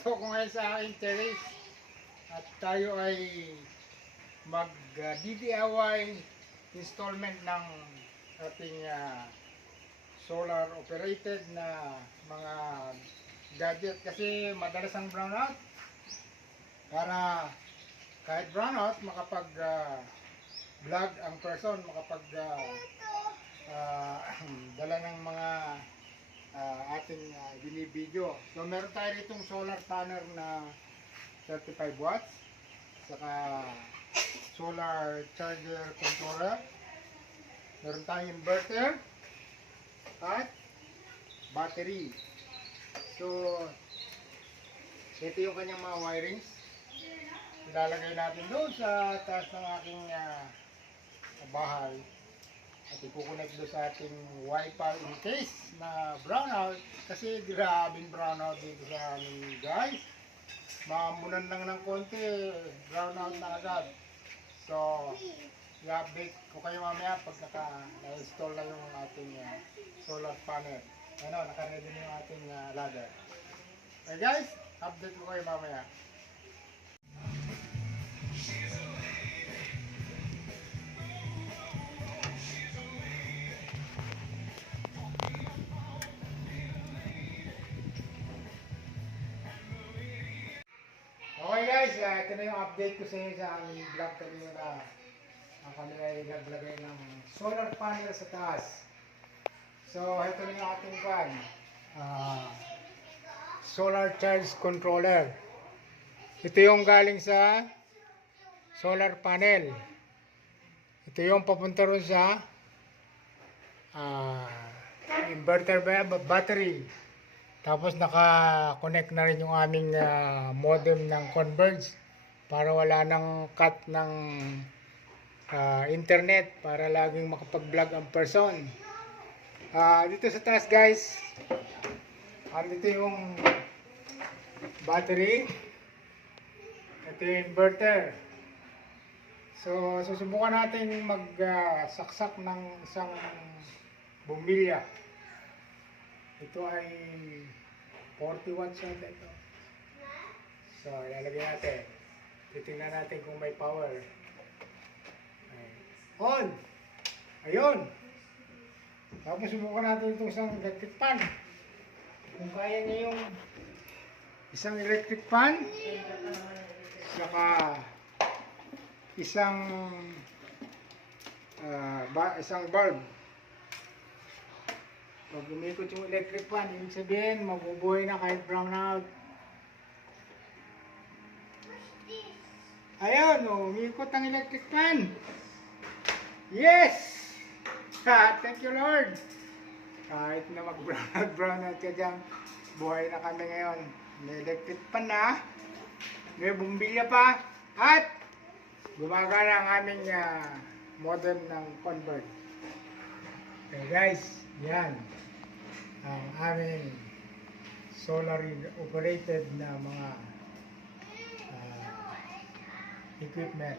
Narito ko ngayon sa aking terrace at tayo ay mag-DIY installment ng ating solar operated na mga gadget kasi madalas ang brownout. Para kahit brownout makapag vlog ang person, makapag dala ng mga ating binibideo. So meron tayo itong solar panel na 35 watts, saka solar charger controller, meron tayong inverter at battery. So ito yung kanyang mga wirings, ilalagay natin doon sa taas ng aking bahay at ipuconnect doon sa ating wifi in case na brownout, kasi grabing brownout dito sa amin guys. Maamunan lang ng konti, brownout na agad. So i-update ko kayo mamaya pag na-install na yung ating solar panel. Ano, naka-ready na yung ating ladder. Okay guys, update ko kayo mamaya. Okay guys, ito na yung update ko sa inyo sa aming vlog kanina na kami ay naglagay ng solar panel sa taas. So ito na yung ating fan, solar charge controller. Ito yung galing sa solar panel. Ito yung papunta ron sa inverter battery. Tapos naka-connect na rin yung aming modem ng Converge para wala nang cut ng internet, para laging makapag-vlog ang person. Dito sa taas guys, dito yung battery, ito yung inverter. So susubukan natin magsaksak ng isang bumbilya. Ito ay 40 watts yata ito. So ilalagay natin, titingnan natin kung may power. On! Ayun! Tapos subukan natin itong isang electric fan. Kung kaya niya yung isang electric fan, saka isang bulb. Pag umikot yung electric fan, ibig sabihin mabubuhay na kahit brownout. Ayun, umikot ang electric fan. Yes! Thank you Lord! Kahit na mag-brownout ka dyan, buhay na kami ngayon. May electric fan na, may bumbilya pa, at gumagana ang aming modem ng Convert. Okay guys, yan ang aming solar operated na mga equipment.